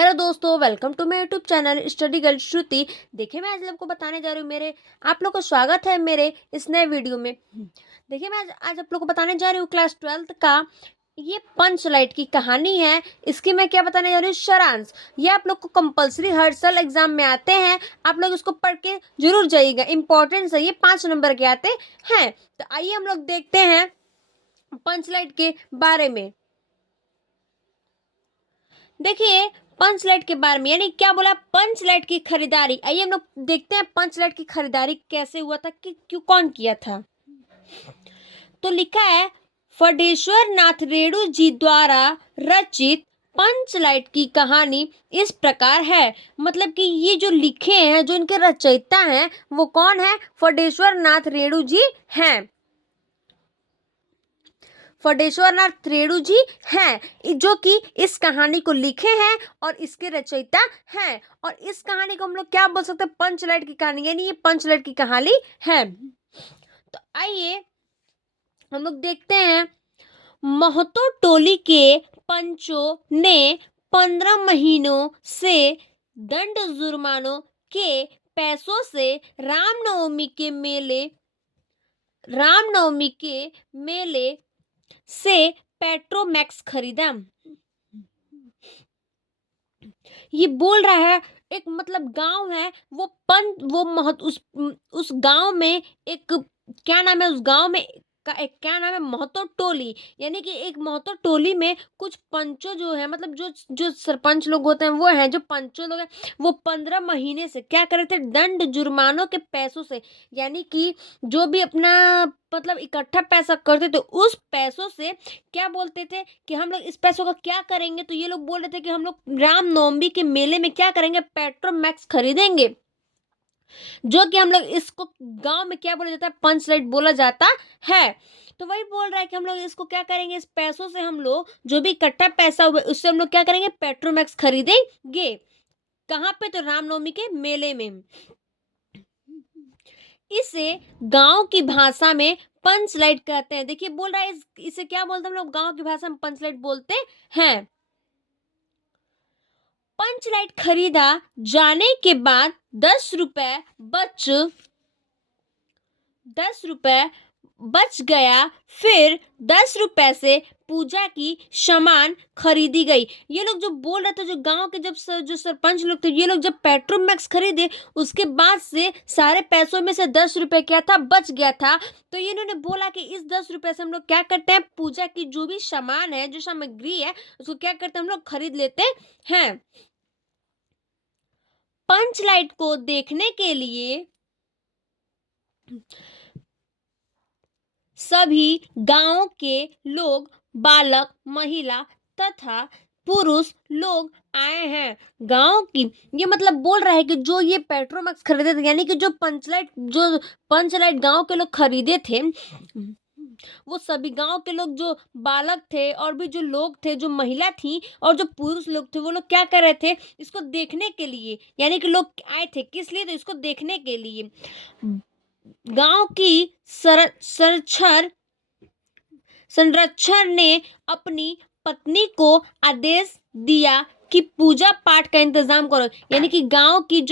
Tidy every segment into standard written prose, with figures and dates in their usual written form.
Hello दोस्तों, welcome to my YouTube channel study girl Shruti. देखिए, मैं आज आपको बताने जा रही हूँ आप लोग को स्वागत है मेरे इस नए वीडियो में। देखिए, मैं आज आप लोग को बताने जा रही हूँ क्लास 12th का ये पंच लाइट की कहानी है। इसकी मैं क्या बताने जा रही हूँ, सारांश। ये आप लोग को कंपलसरी हर साल एग्जाम में आते हैं। आप लोग इसको पढ़ के जरूर जाइएगा, इंपॉर्टेंट है, ये 5 नंबर के आते हैं। तो आइए हम लोग देखते हैं पंच लाइट के बारे में। देखिए, पंच लाइट के बारे में, यानी क्या बोला, पंच लाइट की खरीदारी। आइए हम लोग देखते हैं पंच लाइट की खरीदारी कैसे हुआ था, कि क्यों, कौन किया था। तो लिखा है, फडेश्वर नाथ रेणु जी द्वारा रचित पंच लाइट की कहानी इस प्रकार है। मतलब कि ये जो लिखे हैं, जो इनके रचयिता हैं, वो कौन है? फडेश्वर नाथ रेणु जी हैं। फडेश्वर नाथ रेणु जी हैं, जो कि इस कहानी को लिखे हैं और इसके रचयिता हैं। और इस कहानी को हम लोग क्या बोल सकते हैं? पंचलाइट की कहानी, यानी ये पंचलाइट की कहानी है। तो आइए हम लोग देखते हैं। महतो टोली के पंचों ने 15 महीनों से दंड जुर्मानों के पैसों से रामनवमी के मेले से पेट्रोमैक्स खरीदा। ये बोल रहा है, एक मतलब गांव है, उस गांव में एक, क्या नाम है उस गांव में का, एक क्या नाम है, महतो टोली। यानी कि एक महतो टोली में कुछ पंचो जो है, मतलब जो जो सरपंच लोग होते हैं, वो हैं जो पंचो लोग हैं। वो 15 महीने से क्या कर रहे थे? दंड जुर्मानों के पैसों से, यानी कि जो भी अपना मतलब इकट्ठा पैसा करते थे, उस पैसों से क्या बोलते थे कि हम लोग इस पैसों का क्या करेंगे। तो ये लोग बोल रहे थे कि हम लोग रामनवमी के मेले में क्या करेंगे? पेट्रोमैक्स खरीदेंगे। जो कि हम लोग इसको गांव में क्या बोला जाता है? पंच लाइट बोला जाता है। तो वही बोल रहा है कि हम लोग इसको क्या करेंगे? इस पैसों से हम लोग जो भी इकट्ठा पैसा हुआ उससे हम लोग क्या करेंगे? पेट्रोमैक्स खरीदेंगे। कहाँ पे? तो रामनवमी के मेले में। इसे गांव की भाषा में पंच लाइट कहते हैं। देखिए, बोल रहा है इसे क्या बोलते हैं हम लोग? गांव की भाषा में पंच लाइट बोलते हैं। पंच लाइट खरीदा जाने के बाद 10 रुपए बच गया। फिर 10 रुपए से पूजा की सामान खरीदी गई। ये लोग जो बोल रहे थे, जो गांव के जो सरपंच लोग थे, ये लोग जब पेट्रोमैक्स खरीदे, उसके बाद से सारे पैसों में से 10 रुपए क्या था? बच गया था। तो ये इन्होंने बोला कि इस 10 रुपए से हम लोग क्या करते हैं? पूजा की जो भी सामान है, जो सामग्री है, उसको क्या करते हैं? हम लोग खरीद लेते हैं। पंच लाइट को देखने के लिए सभी गांव के लोग, बालक, महिला तथा पुरुष लोग आए हैं। गांव की, ये मतलब बोल रहा है कि जो ये पेट्रोमैक्स खरीदे थे, यानी कि जो पंचलाइट गांव के लोग खरीदे थे, वो सभी गांव के लोग, जो बालक थे और भी जो लोग थे, जो महिला थी और जो पुरुष लोग थे, वो लोग क्या कर रहे थे? इसको देखने के लिए, यानी कि लोग आए थे किस लिए? तो इसको देखने के लिए। गांव की संरक्षण ने अपनी पत्नी को आदेश दिया कि पूजा पाठ का इंतजाम करो। यानी कि गांव की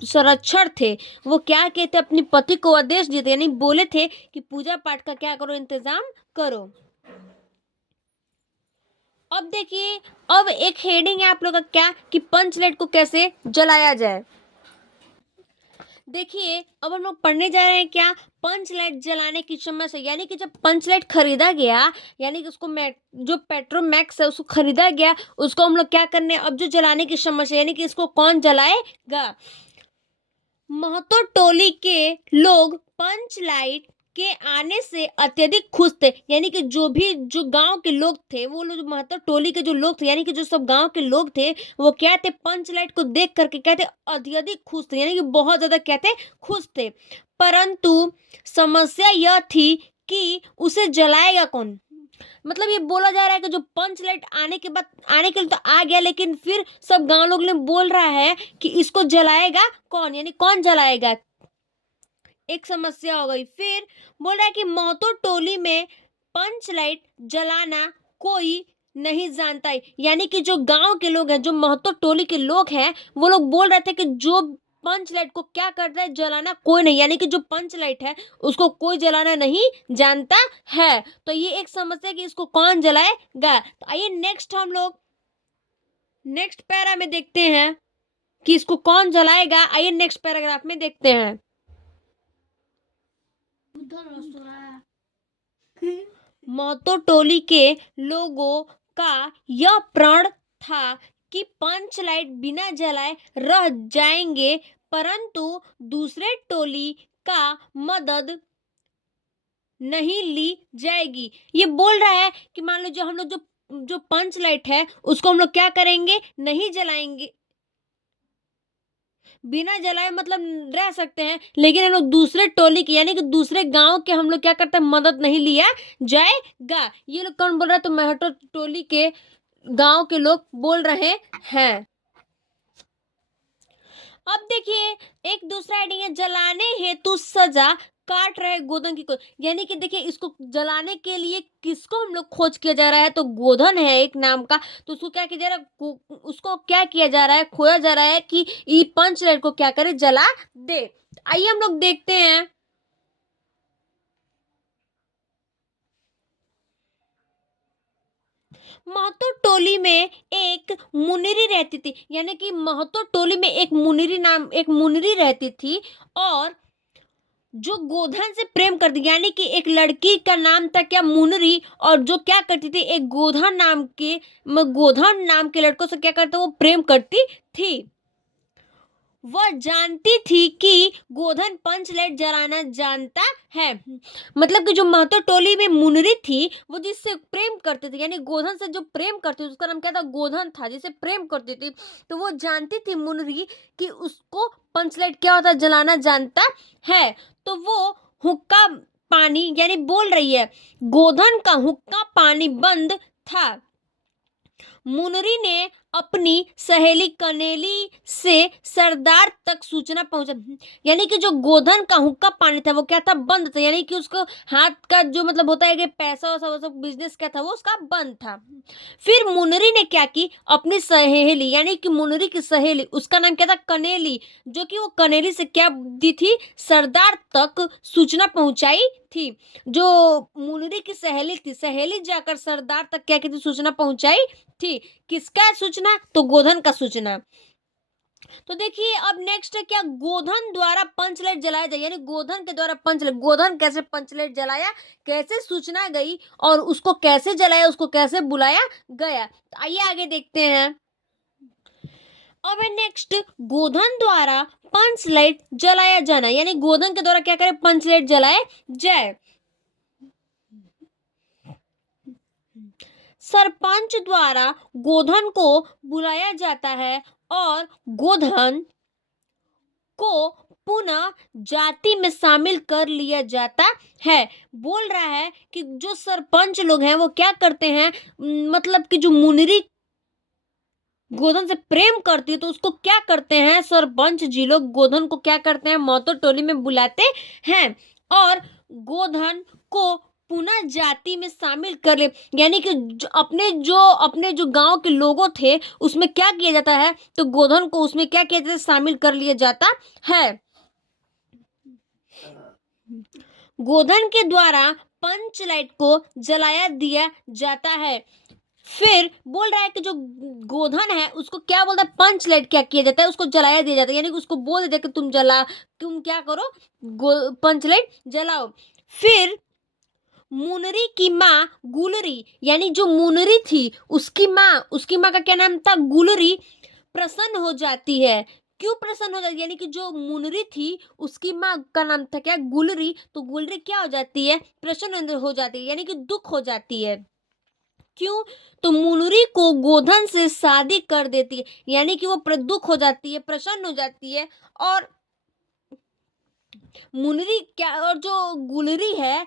संरक्षण थे, वो क्या कहते? अपनी पति को आदेश दिए थे, यानी बोले थे कि पूजा पाठ का क्या करो? इंतजाम करो। अब देखिए, अब एक हेडिंग है आप लोग का, क्या कि पंच लाइट को कैसे जलाया जाए। देखिए, अब हम लोग पढ़ने जा रहे हैं क्या? पंच लाइट जलाने की समस्या। यानी कि जब पंच लाइट खरीदा गया, यानी कि उसको जो पेट्रोमैक्स है उसको खरीदा गया, उसको हम लोग क्या करने? अब जो जलाने की समस्या, यानी कि इसको कौन जलाएगा? महतो टोली के लोग पंच लाइट के आने से अत्यधिक खुश थे। यानी कि जो गांव के लोग थे, वो लोग, जो महतो टोली के जो लोग थे, यानी कि जो सब गांव के लोग थे, वो क्या थे? पंच लाइट को देख करके क्या थे? अत्यधिक खुश थे, यानी कि बहुत ज्यादा क्या थे? खुश थे। परंतु समस्या यह थी कि उसे जलाएगा कौन? मतलब ये बोला जा रहा है कि जो पंच लाइट आने के लिए तो आ गया, लेकिन फिर सब गांव लोग ने बोल रहा है कि इसको जलाएगा कौन? यानी कौन जलाएगा? एक समस्या हो गई। फिर बोल रहा है कि महतो टोली में पंच लाइट जलाना कोई नहीं जानता है। यानी कि जो गांव के लोग हैं, जो महतो टोली के लोग हैं, वो लोग बोल रहे थे कि जो पंच लाइट को क्या करता है, जलाना कोई नहीं, यानी कि जो पंच लाइट है उसको कोई जलाना नहीं जानता है। तो ये एक समस्या है कि इसको कौन जलाएगा। तो आइए नेक्स्ट हम लोग नेक्स्ट पैरा में देखते हैं कि इसको कौन जलाएगा। आइए नेक्स्ट पैराग्राफ में देखते हैं। महतो टोली के लोगों का यह प्रण था कि पंच लाइट बिना जलाए रह जाएंगे, परंतु दूसरे टोली का मदद नहीं ली जाएगी। ये बोल रहा है कि मान लो जो हम लोग जो पंच लाइट है उसको हम लोग क्या करेंगे, नहीं जलाएंगे। बिना जलाए मतलब रह सकते हैं, लेकिन हम लोग दूसरे टोली की यानी कि दूसरे गांव के हम लोग क्या करते हैं, मदद नहीं लिया जाएगा। ये लोग कौन बोल रहा है, तो महतो टोली के गांव के लोग बोल रहे हैं। अब देखिए एक दूसरा आइडिया, जलाने हेतु सजा काट रहे गोधन की खोज। यानी कि देखिए इसको जलाने के लिए किसको हम लोग खोज किया जा रहा है, तो गोधन है एक नाम का। तो उसको क्या किया जा रहा है, उसको क्या किया जा रहा है, खोया जा रहा है कि ये पंच लाइट को क्या करे, जला दे। आइए हम लोग देखते हैं। महतो टोली में एक मुनिरी रहती थी, यानी कि महतो टोली में एक मुनिरी रहती थी, और जो गोधन से प्रेम करती, यानी कि एक लड़की का नाम था क्या, मुनरी, और जो क्या करती थी, एक गोधन नाम के लड़कों से क्या करता, वो प्रेम करती थी। वह जानती थी कि गोधन पंच लाइट जलाना जानता है। मतलब कि जो महतो टोली में मुनरी थी, वो जिससे प्रेम करती थी, यानी गोधन से जो प्रेम करती थी, उसका नाम क्या था, गोधन था, जिसे प्रेम करती थी। तो वो जानती थी मुनरी कि उसको पंच लाइट क्या होता है, जलाना जानता है। तो वो हुक्का पानी, यानी बोल रही है गोधन का हुक्का पानी बंद था। मुनरी ने अपनी सहेली कनेली से सरदार तक सूचना पहुंचा। यानी कि जो गोधन का हुक्का पानी था वो क्या था, बंद था, यानी कि उसको हाथ का जो मतलब होता है कि पैसा वैसा वो सब बिजनेस क्या था, वो उसका बंद था। फिर मुनरी ने क्या की, अपनी सहेली यानी कि मुनरी की सहेली, उसका नाम क्या था, कनेली, जो कि वो कनेली से क्या दी थी, सरदार तक सूचना पहुंचाई थी। जो मुनरी की सहेली थी, सहेली जाकर सरदार तक क्या की थी, सूचना पहुंचाई थी। किसका सूचना, तो गोधन का सूचना। तो देखिए अब नेक्स्ट है क्या, गोधन द्वारा पंचलाइट जलाया जाए, यानी गोधन के द्वारा पंचलाइट, गोधन कैसे पंचलाइट जलाया, कैसे सूचना गई, और उसको कैसे जलाया, उसको कैसे बुलाया गया। तो आइए आगे देखते हैं। अब नेक्स्ट, गोधन द्वारा पंचलाइट जलाया जाना, यानी गोधन के द्वारा क्या करे, पंचलाइट जलाए जाए। सरपंच द्वारा गोधन को बुलाया जाता है और गोधन को पुनः जाति में शामिल कर लिया जाता है। बोल रहा है कि जो सरपंच लोग हैं वो क्या करते हैं, मतलब कि जो मुनरी गोधन से प्रेम करती है, तो उसको क्या करते हैं, सरपंच जी लोग गोधन को क्या करते हैं, महतो टोली में बुलाते हैं और गोधन को पुनः जाति में शामिल कर ले। यानी कि अपने जो गांव के लोगों थे उसमें क्या किया जाता है, तो गोधन को उसमें क्या किया जाता है, शामिल कर लिया जाता है। गोधन के द्वारा पंच लाइट को जलाया दिया जाता है। फिर बोल रहा है कि जो गोधन है उसको क्या बोलता है, पंच लाइट क्या किया जाता है, उसको जलाया दिया जाता है, यानी कि उसको बोल देते हैं कि तुम क्या करो, पंच लाइट जलाओ। फिर मुनरी की माँ गुलरी, यानी जो मुनरी थी उसकी माँ का क्या नाम था, गुलरी, प्रसन्न हो जाती है। क्यों प्रसन्न हो जाती है, यानी कि जो मुनरी थी उसकी माँ का नाम था क्या, गुलरी, तो गुलरी क्या हो जाती है, प्रसन्न हो जाती है, यानी कि दुख हो जाती है। क्यों, तो मुनरी को गोधन से शादी कर देती है, यानी कि वो दुख हो जाती है, प्रसन्न हो जाती है। और मुनरी क्या, और जो गुलरी है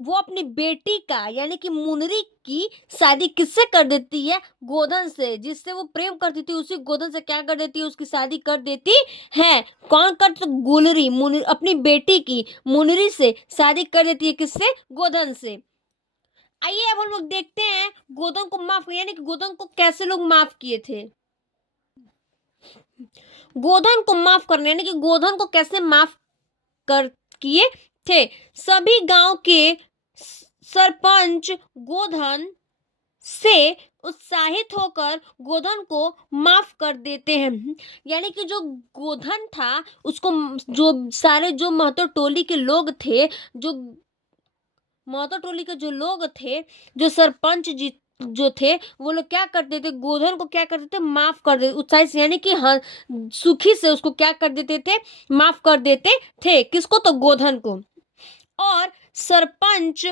वो अपनी बेटी का यानी कि मुनरी की शादी किससे कर देती है, गोधन से, जिससे वो प्रेम करती थी उसी गोधन से क्या कर देती है, उसकी शादी कर देती है। कौन करती, तो गुलरी अपनी बेटी की मुनरी से शादी कर देती है, किससे, गोधन से। आइए अब हम लोग देखते हैं गोधन को माफ, यानी कि गोधन को कैसे लोग माफ किए थे। गोधन को माफ करने, यानी कि गोधन को कैसे माफ कर किए थे। सभी गांव के सरपंच गोधन से उत्साहित होकर गोधन को माफ कर देते हैं। यानी कि जो गोधन था उसको, जो सारे जो महतो टोली के लोग थे, जो महतो टोली के जो लोग थे, जो सरपंच जी जो थे, वो लोग क्या करते थे, गोधन को क्या करते थे, माफ कर देते उत्साहित से, यानी कि हाँ सुखी से उसको क्या कर देते थे, माफ कर देते थे। किसको, तो गोधन को। और सरपंच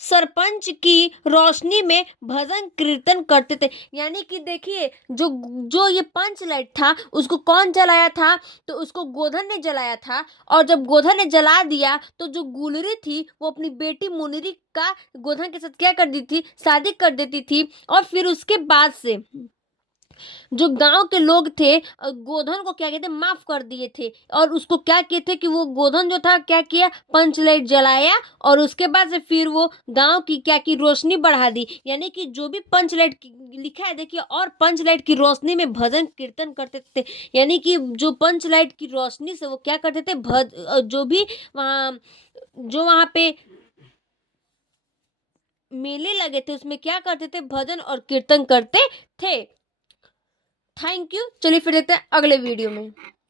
सरपंच की रोशनी में भजन कीर्तन करते थे। यानी कि देखिए, जो जो ये पंच लाइट था उसको कौन जलाया था, तो उसको गोधन ने जलाया था। और जब गोधन ने जला दिया तो जो गुलरी थी वो अपनी बेटी मुनरी का गोधन के साथ क्या कर दी थी, शादी कर देती थी। और फिर उसके बाद से जो गांव के लोग थे गोधन को क्या कहते, माफ कर दिए थे। और उसको क्या किए थे कि वो गोधन जो था क्या किया, पंच लाइट जलाया। और उसके बाद से फिर वो गांव की क्या की, रोशनी बढ़ा दी। यानी कि जो भी पंच लाइट लिखा है देखिए, और पंच लाइट की रोशनी में भजन कीर्तन करते थे। यानी कि जो पंच लाइट की रोशनी से वो क्या करते थे, जो भी वहाँ, जो वहाँ पे मेले लगे थे उसमें क्या करते थे, भजन और कीर्तन करते थे। Thank you. चलिए फिर देखते हैं अगले वीडियो में।